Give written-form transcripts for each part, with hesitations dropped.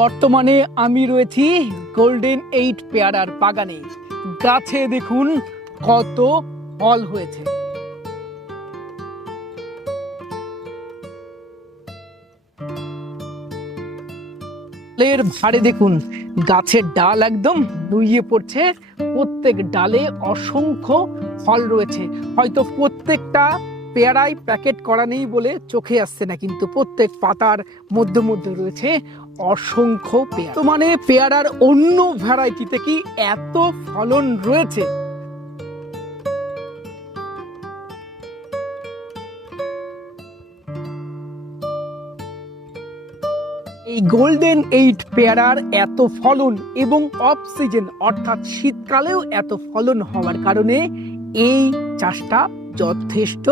বর্তমানে আমি রয়েছি গোল্ডেন 8 পেয়ারার বাগানে। গাছে দেখুন কত ফল হয়েছে। এর ভারে দেখুন গাছের ডাল একদম নুইয়ে পড়ছে, প্রত্যেক ডালে অসংখ্য ফল রয়েছে। হয়তো প্রত্যেকটা পেয়ারায় প্যাকেট করা নেই বলে চোখে আসছে না, কিন্তু প্রত্যেক পাতার মধ্যে মধ্যে রয়েছে অসংখ্য পেয়ারা। তো মানে পেয়ারার অন্য ভ্যারাইটিতে কি এত ফলন রয়েছে? এই গোল্ডেন 8 পেয়ারার এত ফলন এবং অফ সিজন অর্থাৎ শীতকালেও এত ফলন হওয়ার কারণে এই চাষটা যথেষ্ট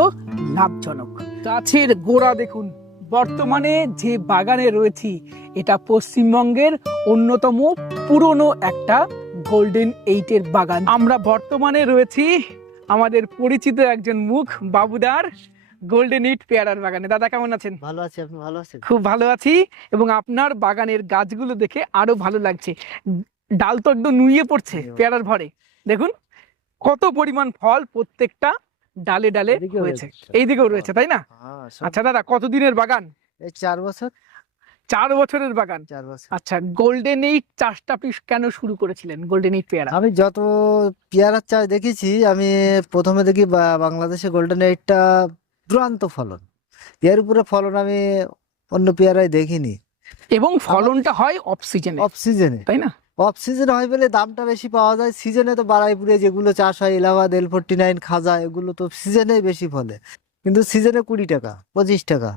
লাভজনক। গাছের গোড়া দেখুন, বর্তমানে যে বাগানে রয়েছি এটা পশ্চিমবঙ্গের অন্যতম পুরনো একটা গোল্ডেন 8 এর বাগান। আমরা বর্তমানে রয়েছি আমাদের পরিচিত একজন মুখ বাবুদার গোল্ডেন 8 পেয়ারার বাগানে। দাদা কেমন আছেন? ভালো আছি, আপনি ভালো আছেন? খুব ভালো আছি, এবং আপনার বাগানের গাছগুলো দেখে আরো ভালো লাগছে। ডাল তো একদম নুইয়ে পড়ছে পেয়ারার ভরে। দেখুন কত পরিমাণ ফল প্রত্যেকটা ডালে ডালে হয়েছে, এইদিকেও রয়েছে, তাই না? আচ্ছা দাদা, কতদিনের বাগান? এই 4 বছর। 4 বছরের বাগান। 4 বছর। আচ্ছা, গোল্ডেন 8 চাষটা আপনি কেন শুরু করেছিলেন? গোল্ডেন 8 পেয়ারা আমি যত পেয়ারার চাষ দেখেছি, আমি প্রথমে দেখি বাংলাদেশে গোল্ডেন 8টা দুর্দান্ত ফলন। এর উপরে ফলন আমি অন্য পেয়ারায় দেখিনি। এবং ফলনটা হয় অফ সিজনে, অফ সিজনে, তাই না? অফ সিজনে হয় বলে দামটা বেশি পাওয়া যায়। সিজনে তো বারাইপুরে যেগুলো চাষ হয়, এলাহাবাদ, L49, খাজা, এগুলো তো সিজনে বেশি ফলে, কিন্তু সিজনে 20 টাকা 25 টাকা,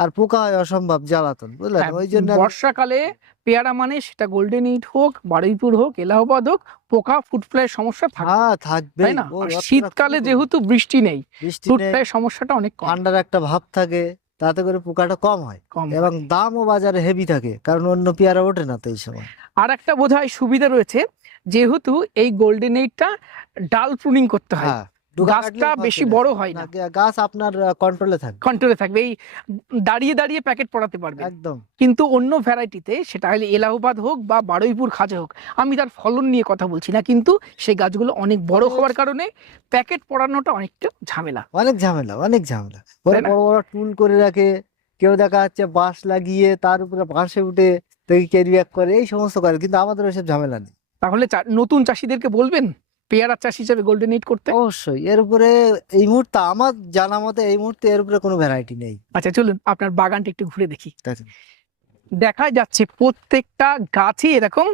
আর পোকা হয় অসম্ভব জ্বালাতন, বুঝলেন? হ্যাঁ, ওই জন্য বর্ষাকালে পেয়ারা মানে সেটা গোল্ডেন 8 হোক, বারুইপুর হোক, এলাহাবাদ হোক, পোকা ফুড ফ্লাইয়ের সমস্যা থাকে, হ্যাঁ থাকবে। তাই না? আর শীতকালে যেহেতু বৃষ্টি নেই, বৃষ্টি ফুড নেই, ফ্লাইয়ের সমস্যাটা অনেক কম। ঠান্ডার একটা ভাব থাকে, তাতে করে পোকাটা কম হয় এবং দামও বাজারে হেভি থাকে, কারণ অন্য পেয়ারা ওঠে না তো এই সময়। আর একটা বোধহয় সুবিধা রয়েছে, যেহেতু এই গোল্ডেন 8টা ডাল প্রুনিং করতে হয়, হ্যাঁ, গাছটা বেশি বড় হয় না, গাছ আপনার কন্ট্রোলে থাকবে, কন্ট্রোলে থাকবে, এই দাঁড়িয়ে দাঁড়িয়ে প্যাকেট পড়াতে পারবে একদম। কিন্তু অন্য ভ্যারাইটিতে, সেটা হলে এলাহাবাদ হোক বা বারুইপুর খাজা হোক, আমি তার ফলন নিয়ে কথা বলছি না, কিন্তু সেই গাছগুলো অনেক বড় হওয়ার কারণে প্যাকেট পড়ানোটা অনেকটা ঝামেলা, অনেক ঝামেলা, অনেক ঝামেলা। ওরা বড় বড় টুল করে রাখে, কেউ দেখা যাচ্ছে বাঁশ লাগিয়ে তার উপরে বাঁশে উঠে ক্যারি ব্যাক করে, এই সমস্ত করে, কিন্তু আমাদের ওইসব ঝামেলা নেই। তাহলে নতুন চাষিদেরকে বলবেন পেয়ারা চাষ হিসেবে গোল্ডেন 8 করতে? অবশ্যই। এর উপরে এই মুহূর্তে আমার জানা মতে এই মুহূর্তে এর উপরে কোনো ভ্যারাইটি নেই। আচ্ছা চলুন আপনার বাগানটা একটু ঘুরে দেখি। দেখা যাচ্ছে প্রত্যেকটা গাছই এরকম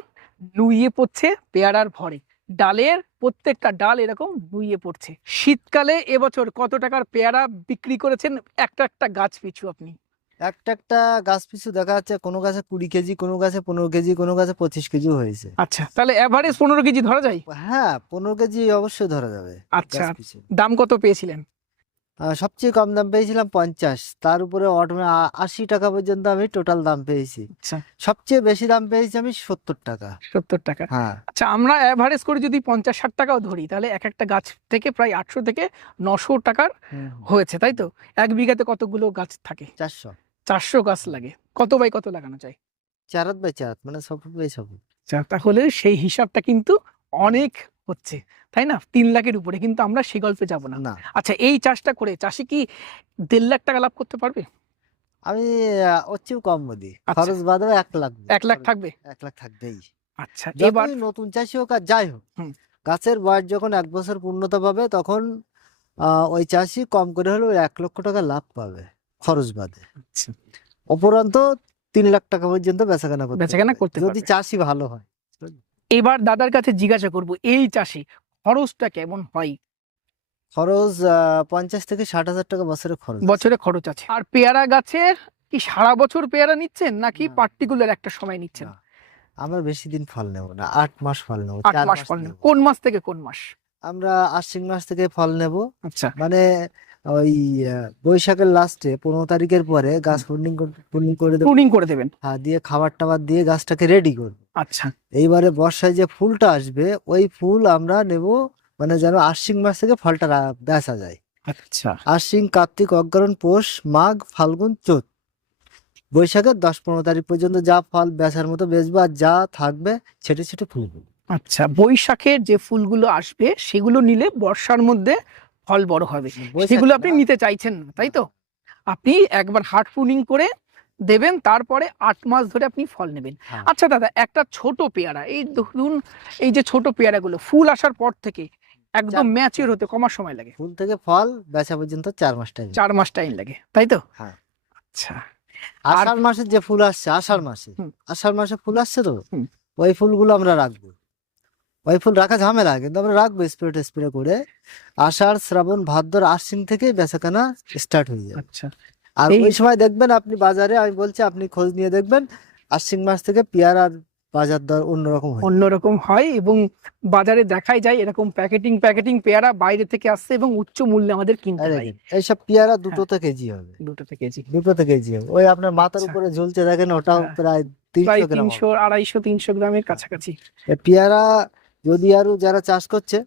নুইয়ে পড়ছে পেয়ারার ভরে, ডালের প্রত্যেকটা ডাল এরকম নুইয়ে পড়ছে। শীতকালে এবছর কত টাকার পেয়ারা বিক্রি করেছেন একটা একটা গাছ পিছু আপনি? একটা একটা গাছ পিছু দেখা যাচ্ছে কোনো গাছে 20 কেজি, কোনো গাছে 15 কেজি, কোনো গাছে 25 কেজি হয়েছে। আচ্ছা, তাহলে এভারেজ 15 কেজি ধরা যায়? হ্যাঁ, 15 কেজি অবশ্যই ধরা যাবে। আচ্ছা, গাছ পিছু দাম কত পেয়েছিলেন? সবচেয়ে কম দাম পেয়েছিলাম 50, তার উপরে 80 টাকা পর্যন্ত আমি টোটাল দাম পেয়েছি। আচ্ছা, সবচেয়ে বেশি দাম পেয়েছি আমি 70 টাকা। 70 টাকা। হ্যাঁ, আচ্ছা, আমরা এভারেজ করে যদি 50-60 টাকাও ধরি, তাহলে এক একটা গাছ থেকে প্রায় 800 থেকে 900 টাকার হয়েছে, তাই তো? এক বিঘাতে কতগুলো গাছ থাকে? 400। 400 গাছ লাগে। কত বাই কত লাগানো যায়? 4 বাই 4, মানে 100 বাই 100। আচ্ছা, তাহলে সেই হিসাবটা কিন্তু অনেক হচ্ছে, তাই না? 3 লাখের উপরে, কিন্তু আমরা সে গল্পে যাব না। না, আচ্ছা, এই চাষটা করে চাষি কি 1.5 লাখ টাকা লাভ করতে পারবে? আমি ওর চেয়েও কম বলি, আচ্ছা। খরচ বাদে 1 লাখ। 1 লাখ থাকবে? 1 লাখ থাকবেই। আচ্ছা, এবার যতই নতুন চাষি হোক আর যাই হোক, হুম। গাছের বয়স যখন 1 বছর পূর্ণতা পাবে, তখন ওই চাষি কম করে হলেও 1 লক্ষ টাকা লাভ পাবে খরচ বাদে। আচ্ছা, অপরন্ত 3 লাখ টাকা পর্যন্ত বেচাকেনা বেচাকেনা করতে যদি পারবে। চাষি ভালো হয়। এবার দাদার কাছে জিজ্ঞাসা করব, এই চাষে খরচটা কেমন হয়? খরচ 50 থেকে 60 হাজার টাকা বছরে খরচ আছে। বছরে খরচ আছে। আর পেয়ারা গাছের কি সারা বছর পেয়ারা নিচ্ছেন, নাকি না। পার্টিকুলার একটা সময় নিচ্ছেন? না, আমরা বেশি দিন ফল নেব না, 8 মাস ফল নেব, 8 4 মাস মাস ফল নেন? নেব। কোন মাস থেকে কোন মাস? আমরা আশ্বিন মাস থেকে ফল নেব, আচ্ছা, মানে ওই বৈশাখের লাস্টে 15 তারিখের পরে গাছ প্রুনিং করে দেবো। প্রুনিং করে দেবেন? হ্যাঁ, দিয়ে খাবার টাবার দিয়ে গাছটাকে রেডি করব। আচ্ছা, এইবারে বর্ষায় যে ফুলটা আসবে, ওই ফুল আমরা নেব, মানে যেন আশ্বিন মাস থেকে ফলটা বেচা যায়। আচ্ছা, আশ্বিন, কার্তিক, অগ্রহায়ণ, পৌষ, মাঘ, ফাল্গুন, চৈত, বৈশাখের 10-15 তারিখ পর্যন্ত যা ফল বেচার মতো বেচবো, আর যা থাকবে ছেটে ছেটে ফুলবো। আচ্ছা, বৈশাখের যে ফুলগুলো আসবে সেগুলো নিলে বর্ষার মধ্যে ফল বড় হবে, বৈশাখে সেগুলো আপনি না, নিতে চাইছেন না, তাই তো? আপনি একবার হার্ড প্রুনিং করে দেবেন, তারপরে 8 মাস ধরে আপনি ফল নেবেন। হ্যাঁ। আচ্ছা দাদা, একটা ছোট পেয়ারা, এই ধরুন এই যে ছোট পেয়ারাগুলো ফুল আসার পর থেকে একদম 4 ম্যাচিওর হতে কমার সময় লাগে? ফুল থেকে ফল বেচা পর্যন্ত 4 মাস টাইম। 4 মাস টাইম লাগে, তাই তো? হ্যাঁ। আচ্ছা। আর আষাঢ় মাসে যে ফুল আসছে, আষাঢ় মাসে, হুম। আষাঢ় মাসে ফুল আসছে তো, হুম। ওই ফুলগুলো আমরা রাখবো। ওই ফুল রাখা ঝামেলা, কিন্তু আমরা রাখবো স্প্রে করে। আষাঢ়, শ্রাবণ, ভাদ্র, আশ্বিন থেকে বেচাকেনা স্টার্ট হয়ে যাবে। আচ্ছা, আর এই- ওই সময় দেখবেন আপনি বাজারে, আমি বলছি আপনি খোঁজ নিয়ে দেখবেন, আশ্বিন মাস থেকে পেয়ারার বাজার দর অন্যরকম হয়। অন্যরকম হয় এবং বাজারে দেখাই যায় এরকম প্যাকেটিং পেয়ারা বাইরে থেকে আসছে এবং উচ্চ মূল্যে আমাদের কিনতে হয়। এইসব পেয়ারা দুটোতে কেজি হবে, 2 কেজি, দুটোতে কেজি হবে। ওই আপনার মাথার আচ্ছা। উপরে ঝুলছে দেখেন, ওটাও হ্যাঁ। প্রায় প্রায় 300 গ্রাম 300, 250, 300 গ্রামের কাছাকাছি। হবে। পেয়ারা যদি আরো যারা চাষ করছে,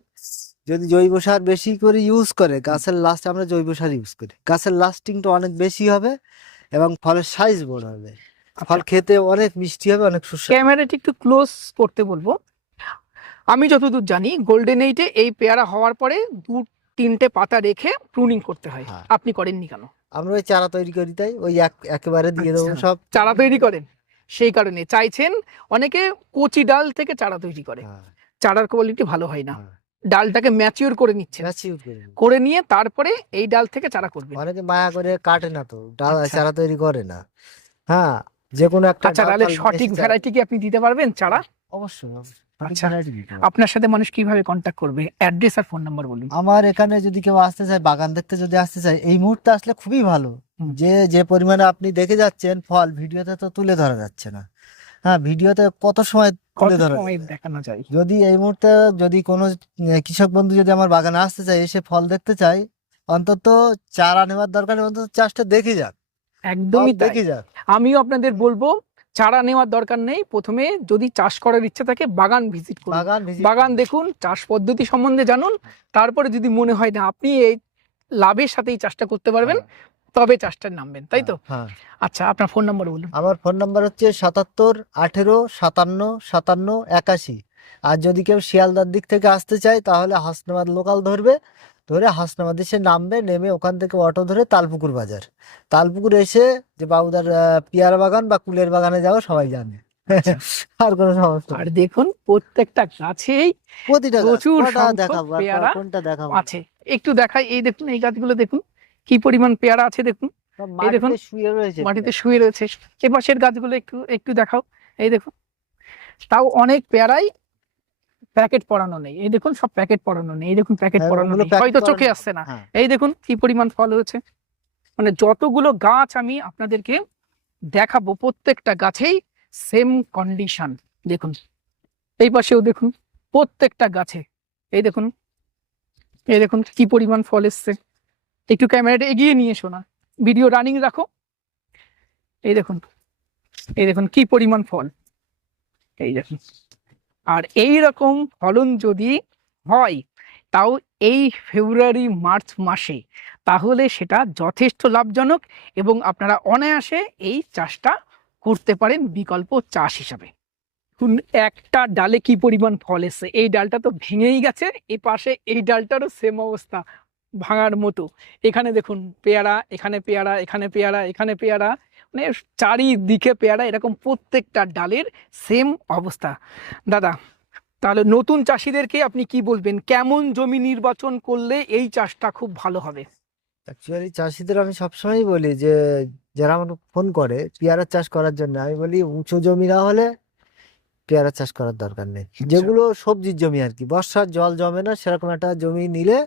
যদি জৈব সার বেশি করে ইউজ করে, গাছের লাস্টে আমরা জৈব সার ইউজ করি, গাছের লাস্টিংটা অনেক বেশি হবে এবং ফলের সাইজ বড় হবে, ফল খেতে অনেক মিষ্টি হবে, অনেক সুস্বাদু। ক্যামেরাটি একটু ক্লোজ করতে বলবো। আমি যতদূর জানি গোল্ডেন এইটে এই পেয়ারা হওয়ার পরে 2-3টে পাতা রেখে প্রুনিং করতে হয়, হ্যাঁ। আপনি করেননি কেন? আমরা ওই চারা তৈরি করি, তাই ওই একেবারে দিয়ে দেবো আচ্ছা, সব। চারা তৈরি করেন সেই কারণে চাইছেন। অনেকে কচি ডাল থেকে চারা তৈরি করে, হ্যাঁ, চারার কোয়ালিটি ভালো হয় না, হ্যাঁ। ডালটাকে ম্যাচিওর করে নিচ্ছেন, Mature করে নিই। করে নিয়ে তারপরে এই ডাল থেকে চারা করবেন। অনেকে মায়া করে কাটে না তো, আচ্ছা। চারা তৈরি করে না। হ্যাঁ, যে কোনো একটা আচ্ছা, ডাল ডালের ফল সঠিক বেশি ভ্যারাইটি কি আপনি দিতে পারবেন চারা? অবশ্যই অবশ্যই, সঠিক আচ্ছা। variety দিতে হবে। আপনার সাথে মানুষ কিভাবে কন্ট্যাক্ট করবে? অ্যাড্রেস আর ফোন নাম্বার বলুন। আমার এখানে যদি কেউ আসতে চায়, বাগান দেখতে যদি আসতে চায়, এই মুহূর্তে আসলে খুবই ভালো। হুম। যে পরিমাণে আপনি দেখে যাচ্ছেন ফল, ভিডিওতে তো তুলে ধরা যাচ্ছে না। হ্যাঁ, ভিডিওতে কত সময় কত তুলে ধরা সময় যায়। দেখানো যায়? যদি এই মুহূর্তে যদি কোনো কৃষক বন্ধু যদি আমার বাগানে আসতে চায়, এসে ফল দেখতে চায়, অন্তত চারা নেওয়ার দরকার নেই, অন্তত চাষটা দেখে যাক, একদমই ফল তাই। দেখে যাক। আমিও আপনাদের বলবো চারা নেওয়ার দরকার নেই, প্রথমে যদি চাষ করার ইচ্ছা থাকে বাগান ভিজিট করুন, বাগান visit বাগান করুন। দেখুন, চাষ পদ্ধতি সম্বন্ধে জানুন, তারপরে যদি মনে হয় না আপনি এই লাভের সাথে এই চাষটা করতে পারবেন, তবে চাষটার নামবেন, তাই তো? হ্যাঁ। আচ্ছা, আপনার ফোন নাম্বার বলুন। আমার ফোন নাম্বার হচ্ছে 77 18 57 57 81। আর যদি কেউ শিয়ালদার দিক থেকে আসতে চায়, তাহলে হাসনাবাদ লোকাল ধরবে, ধরে হাসনাবাদ এসে নামবে, নেমে ওখান থেকে অটো ধরে তালপুকুর বাজার, তালপুকুর এসে যে বাবুদার পেয়ারা বাগান বা কুলের বাগানে যাও, সবাই জানে। আর কোনো সমস্যা আর নেই। দেখুন প্রত্যেকটা গাছেই প্রতিটা গাছ, প্রচুর কটা সংখ্যক দেখাবো আর পেয়ারা কোনটা দেখাবো? আছে। একটু দেখাই, এই দেখুন এই গাছগুলো দেখুন কি পরিমাণ পেয়ারা আছে, দেখুন সব এই দেখুন, মাটিতে শুয়ে রয়েছে মাটিতে শুয়ে রয়েছে। এ পাশের গাছগুলো একটু একটু দেখাও, এই দেখুন, তাও অনেক পেয়ারাই প্যাকেট পরানো নেই, এই দেখুন সব প্যাকেট পরানো নেই, এই দেখুন প্যাকেট হ্যাঁ, পরানো ওগুলো নেই, packet হয়তো করানো চোখে হবে। আসছে না। হ্যাঁ। এই দেখুন কি পরিমাণ ফল হয়েছে, মানে যতগুলো গাছ আমি আপনাদেরকে দেখাবো প্রত্যেকটা গাছেই সেম কন্ডিশন। দেখুন এই পাশেও দেখুন, প্রত্যেকটা গাছে এই দেখুন, এই দেখুন কি পরিমাণ ফল এসছে। একটু ক্যামেরাটা এগিয়ে নিয়ে এসো না, ভিডিও রানিং রাখো। এই দেখুন, এই দেখুন কি পরিমাণ ফল, এই দেখুন। আর এই রকম ফলন যদি হয় তাও এই ফেব্রুয়ারি মার্চ মাসে, তাহলে সেটা যথেষ্ট লাভজনক এবং আপনারা অনায়াসে এই চাষটা করতে পারেন বিকল্প চাষ হিসাবে। দেখুন একটা ডালে কি পরিমাণ ফল এসছে, এই ডালটা তো ভেঙেই গেছে, এই পাশে এই ডালটারও সেম অবস্থা, ভাঙার মতো। এখানে দেখুন পেয়ারা, এখানে পেয়ারা, এখানে পেয়ারা, এখানে পেয়ারা, মানে চারিদিকে পেয়ারা, এরকম প্রত্যেকটা ডালের সেম অবস্থা। দাদা, তাহলে নতুন চাষিদেরকে আপনি কি বলবেন, কেমন জমি নির্বাচন করলে এই চাষটা খুব ভালো হবে? অ্যাকচুয়ালি চাষিদের আমি সবসময় বলি যে, যারা আমার ফোন করে পেয়ারা চাষ করার জন্য, আমি বলি উঁচু জমি না হলে পেয়ারা চাষ করার দরকার নেই। যেগুলো সবজির জমি আর কি, বর্ষার জল জমে না, সেরকম একটা জমি নিলে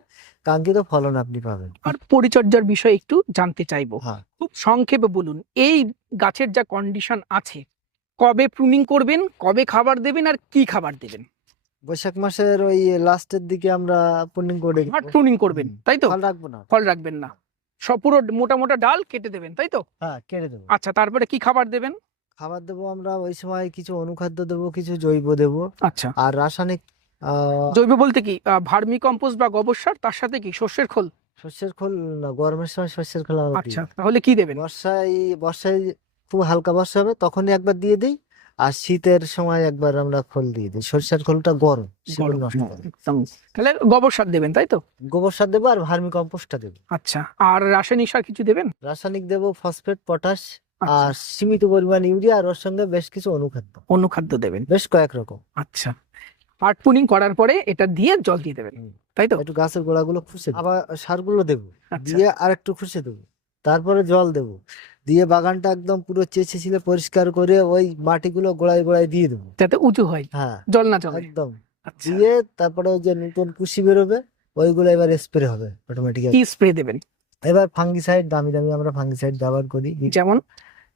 কাঙ্ক্ষিত ফলন আপনি পাবেন। আর পরিচর্যার বিষয়ে একটু জানতে চাইবো, হ্যাঁ, খুব সংক্ষেপে বলুন এই গাছের যা কন্ডিশন আছে, কবে প্রুনিং করবেন, কবে খাবার দেবেন আর কি খাবার দেবেন? বৈশাখ মাসের ওই লাস্টের দিকে আমরা পূর্ণিং করে হার্ড প্রুনিং করবেন, তাই তো? ফল রাখবো না। ফল রাখবেন না, সব পুরো মোটা মোটা ডাল কেটে দেবেন, তাই তো? হ্যাঁ, কেটে দেবো। আচ্ছা, তারপরে কি খাবার দেবেন? খাবার দেবো আমরা ওই সময় কিছু অনুখাদ্য দেবো, কিছু জৈব দেবো, আচ্ছা, আর রাসায়নিক জৈব বলতে কি ভার্মি কম্পোস্ট বা গোবর সার, তার সাথে কি শস্যের খোল? শস্যের খোল না, গরমের সময় শস্যের খোল আমরা দিই আচ্ছা, না। তাহলে কি দেবেন? বর্ষায় খুব হালকা বর্ষা হবে তখনই একবার দিয়ে দিই। আর শীতের সময় একবার আমরা খোল দিয়ে দিই। সরিষার খোলটা গরম, শিকড় গরম, নষ্ট করে। একদম। তাহলে গোবর সার দেবেন, তাই তো? গোবর সার দেবো আর ভার্মি কম্পোস্টটা দেবো। আচ্ছা, আর রাসায়নিক সার কিছু দেবেন? রাসায়নিক দেবো ফসফেট, পটাশ, আচ্ছা, আর সীমিত পরিমাণ ইউরিয়া, আর ওর সঙ্গে বেশ কিছু অনুখাদ্য, অনুখাদ্য দেবেন। বেশ কয়েক রকম। আচ্ছা, পাট পুনিং করার পরে এটা দিয়ে জল দিয়ে দেবেন, হুম। তাই তো? একটু গাছের গোড়াগুলো খুশে আবার সারগুলো দেবো, আচ্ছা, দিয়ে আর একটু খুশে দেবো, তারপরে জল দেবো, দিয়ে বাগানটা একদম পুরো চেঁচে ছিলে পরিষ্কার করে ওই মাটিগুলো গোড়ায় গোড়ায় দিয়ে দেবো। যাতে উঁচু হয়, হ্যাঁ, জল না জমে। একদম। আচ্ছা, দিয়ে তারপরে ওই যে নতুন কুশি বেরোবে ওইগুলো এবার স্প্রে হবে অটোমেটিক্যালি। কি স্প্রে দেবেন? এবার ফাঙ্গিসাইড, দামি দামি আমরা ফাঙ্গিসাইড ব্যবহার করি, যেমন?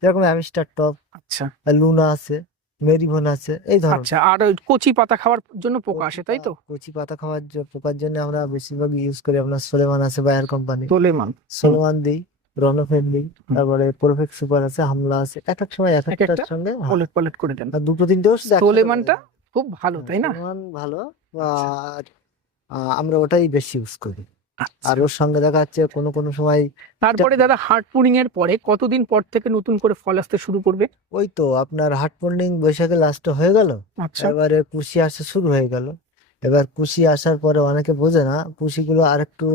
যেরকম অ্যামিস্টার টপ, আচ্ছা, লুনা আছে, মেরিভন আছে, এই ধরনের। আচ্ছা, আর ওই কচি পাতা খাওয়ার জন্য পোকা আসে, তাই তো? কচি পাতা খাওয়ার পোকার জন্য আমরা বেশিরভাগ ইউজ করি আপনার সোলেমান আছে, বায়ার কোম্পানি, সোলেমান। সোলেমান দিই, রনফেন দিই, হুম। তারপরে প্রফেক্ট সুপার আছে, হামলা আছে, এক এক সময় এক এক একটার একটা সঙ্গে পলেট পলেট করে দেন। আর দুটো তিনটে ওষুধ একসাথে সোলেমানটা করে দিই। খুব ভালো, হ্যাঁ, তাই না? সোলেমান ভালো। আচ্ছা, আর আমরা ওটাই বেশি ইউজ করি। আচ্ছা। আর ওর সঙ্গে দেখা যাচ্ছে কোনো কোনো সময় তারপরে দাদা হার্ড পুনিং এর পরে কতদিন পর থেকে নতুন করে ফল আসতে শুরু করবে? ওই তো আপনার হাট পন্ডিং বৈশাখে লাস্ট হয়ে গেল, আচ্ছা, এবারে কুশি আসা শুরু হয়ে গেল। এবার কুশি আসার পরে অনেকে বোঝে না, কুশিগুলো আরেকটু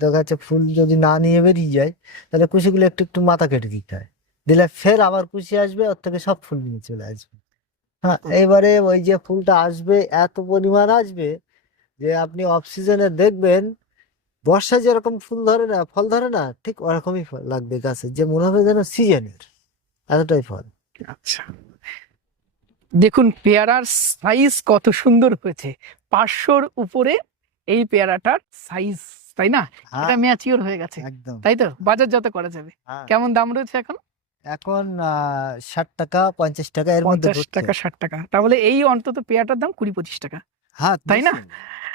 দেখা যাচ্ছে ফুল যদি না নিয়ে বেরিয়ে যায় তাহলে কুশিগুলো একটু একটু মাথা কেটে দিতে হয়, দিলে ফের আবার কুশি আসবে, ওর থেকে সব ফুল নিয়ে চলে আসবে। হ্যাঁ, এবারে ওই যে ফুলটা আসবে এত পরিমাণ আসবে যে আপনি অফ সিজনে দেখবেন বর্ষায় যেরকম ফুল ধরে না, ফল ধরে না, ঠিক ওরকমই ফল লাগবে গাছে, যে মনে হবে যেন সিজনের এতটাই ফল। আচ্ছা। দেখুন পেয়ারার সাইজ কত সুন্দর হয়েছে, 500-র উপরে এই পেয়ারাটার সাইজ, তাই না? হ্যাঁ, এটা ম্যাচিওর হয়ে গেছে, একদম। তাই তো? বাজারজাত করা যাবে। হ্যাঁ, কেমন দাম রয়েছে এখন? এখন 60 টাকা 50 টাকা এর মধ্যে 50 ঢুকছে। টাকা 60 টাকা, তাহলে এই অন্তত পেয়ারাটার দাম 20-25 টাকা, হ্যাঁ, তাই না?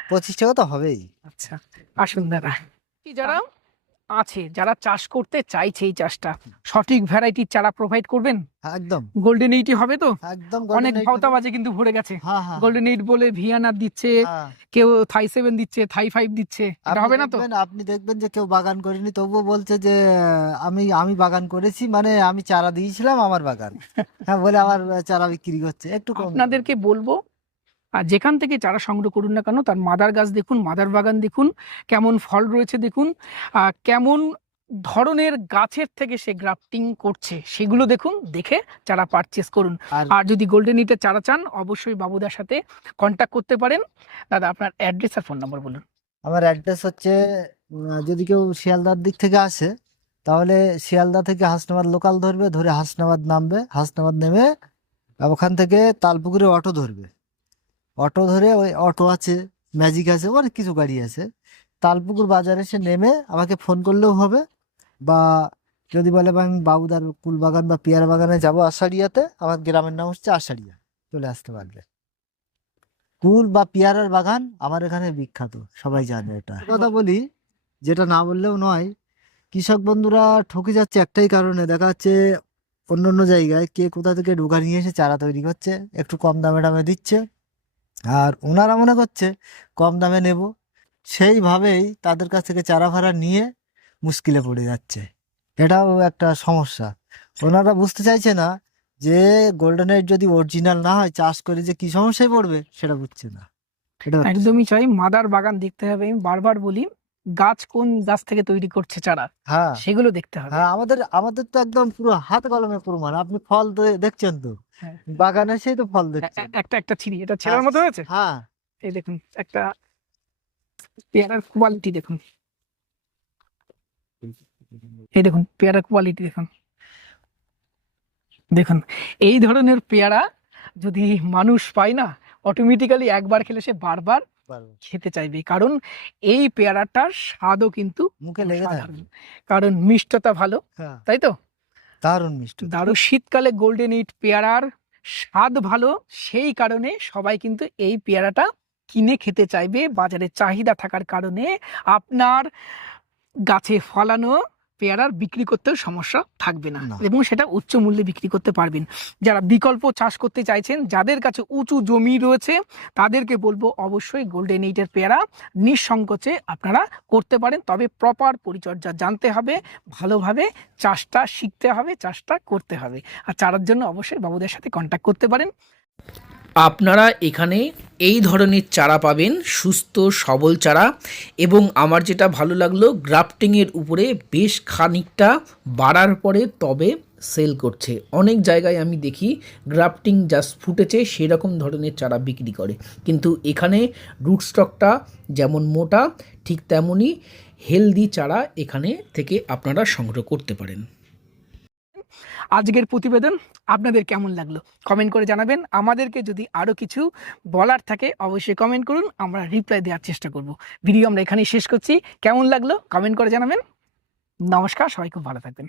25 টাকা তো হবেই। আচ্ছা, আসুন দাদা, যারা আছে যারা চাষ করতে চাইছে এই চাষটা, সঠিক ভ্যারাইটির চারা প্রোভাইড করবেন? হ্যাঁ, একদম গোল্ডেন এইটই হবে তো? একদম অনেক golden eight হবে। ভাওতাবাজি কিন্তু ভরে গেছে, হ্যাঁ, হ্যাঁ, গোল্ডেন এইট বলে ভিয়ানার দিচ্ছে, হ্যাঁ। কেউ থাই 7 দিচ্ছে, থাই 5 দিচ্ছে, এটা হবে না তো? আপনি দেখবেন যে কেউ বাগান করেনি তবুও বলছে যে আমি আমি বাগান করেছি, মানে আমি চারা দিয়েছিলাম আমার বাগান, হ্যাঁ বলে আমার চারা বিক্রি করছে একটু কম দামে। আপনাদেরকে বলবো, আর যেখান থেকে চারা সংগ্রহ করুন না কেন, তার মাদার গাছ দেখুন, মাদার বাগান দেখুন, কেমন ফল রয়েছে দেখুন, কেমন ধরনের গাছের থেকে সে গ্রাফটিং করছে সেগুলো দেখুন, দেখে চারা পারচেস করুন। আর আর যদি গোল্ডেন ইটের চারা চান অবশ্যই বাবুদার সাথে কন্ট্যাক্ট করতে পারেন। দাদা আপনার অ্যাড্রেস আর ফোন নাম্বার বলুন। আমার অ্যাড্রেস হচ্ছে যদি কেউ শিয়ালদার দিক থেকে আসে তাহলে শিয়ালদা থেকে হাসনাবাদ লোকাল ধরবে, ধরে হাসনাবাদ নামবে, হাসনাবাদ নেমে ওখান থেকে তালপুকুরে অটো ধরবে, অটো ধরে ওই অটো আছে, ম্যাজিক আছে, অনেক কিছু গাড়ি আছে, তালপুকুর বাজারে এসে নেমে আমাকে ফোন করলেও হবে। বা যদি বলে বা আমি বাবুদার কুল বাগান বা পেয়ারা বাগানে যাবো আষাঢ়িয়াতে, আমার গ্রামের নাম হচ্ছে আষাঢ়িয়া, চলে আসতে পারবে। কুল বা পেয়ারার বাগান আমার এখানে বিখ্যাত, সবাই জানে এটা। কথা বলি যেটা না বললেও নয়, কৃষক বন্ধুরা ঠকে যাচ্ছে একটাই কারণে, দেখা যাচ্ছে অন্য অন্য জায়গায় কে কোথা থেকে ঢোকা নিয়ে এসে চারা তৈরি করছে, একটু কম দামে দামে দিচ্ছে, আর ওনারা মনে করছে কম দামে নেব, সেইভাবেই তাদের কাছ থেকে চারা ভাড়া নিয়ে মুশকিলে পড়ে যাচ্ছে। এটাও একটা সমস্যা। ওনারা বুঝতে চাইছে না যে গোল্ডেন এইট যদি অরিজিনাল না হয় চাষ করে যে কি সমস্যায় পড়বে সেটা বুঝছে না। এটা হচ্ছে- একদমই চাই, মাদার বাগান দেখতে হবে। আমি বারবার বলি, গাছ কোন গাছ থেকে তৈরি করছে চারা হ্যাঁ, সেগুলো দেখতে হবে। হ্যাঁ, আমাদের আমাদের তো একদম পুরো হাত কলমে প্রমাণ, আপনি ফল দেখছেন তো, হ্যাঁ, বাগানে সেই তো ফল দেখছেন। একটা একটা ছিঁড়ি, এটা ছেঁড়ার মতো হয়েছে। হ্যাঁ, এই দেখুন একটা পেয়ারার কোয়ালিটি দেখুন, এই দেখুন পেয়ারার কোয়ালিটি দেখুন, দেখুন এই ধরনের পেয়ারা যদি মানুষ পায় না, অটোমেটিক্যালি একবার খেলে সে বারবার পারবো। খেতে চাইবে, কারণ এই পেয়ারাটার স্বাদও কিন্তু মুখে লেগে থাকে। অসাধারণ, কারণ মিষ্টতা ভালো, হ্যাঁ, তাই তো? দারুণ মিষ্টি। দারুণ। শীতকালে গোল্ডেন ইট পেয়ারার স্বাদ ভালো, সেই কারণে সবাই কিন্তু এই পেয়ারাটা কিনে খেতে চাইবে। বাজারে চাহিদা থাকার কারণে আপনার গাছে ফলানো পেয়ারার বিক্রি করতেও সমস্যা থাকবে না না। এবং সেটা উচ্চ মূল্যে বিক্রি করতে পারবেন। যারা বিকল্প চাষ করতে চাইছেন, যাদের কাছে উঁচু জমি রয়েছে, তাদেরকে বলবো অবশ্যই গোল্ডেন 8 এর পেয়ারা নিঃসংকোচে আপনারা করতে পারেন। তবে প্রপার পরিচর্যা জানতে হবে, ভালোভাবে চাষটা শিখতে হবে, চাষটা করতে হবে। আর চারার জন্য অবশ্যই বাবুদের সাথে কন্ট্যাক্ট করতে পারেন। আপনারা এখানে এই ধরনের চারা পাবেন, সুস্থ সবল চারা। এবং আমার যেটা ভালো লাগলো, গ্রাফটিংয়ের উপরে বেশ খানিকটা বাড়ার পরে তবে সেল করছে। অনেক জায়গায় আমি দেখি গ্রাফটিং জাস্ট ফুটেছে সেরকম ধরনের চারা বিক্রি করে, কিন্তু এখানে রুট স্টকটা যেমন মোটা ঠিক তেমনই হেলদি চারা এখানে থেকে আপনারা সংগ্রহ করতে পারেন। আজকের প্রতিবেদন আপনাদের কেমন লাগলো কমেন্ট করে জানাবেন। আমাদেরকে যদি আরও কিছু বলার থাকে অবশ্যই কমেন্ট করুন, আমরা রিপ্লাই দেওয়ার চেষ্টা করব। ভিডিও আমরা এখানেই শেষ করছি। কেমন লাগলো কমেন্ট করে জানাবেন। নমস্কার, সবাই খুব ভালো থাকবেন।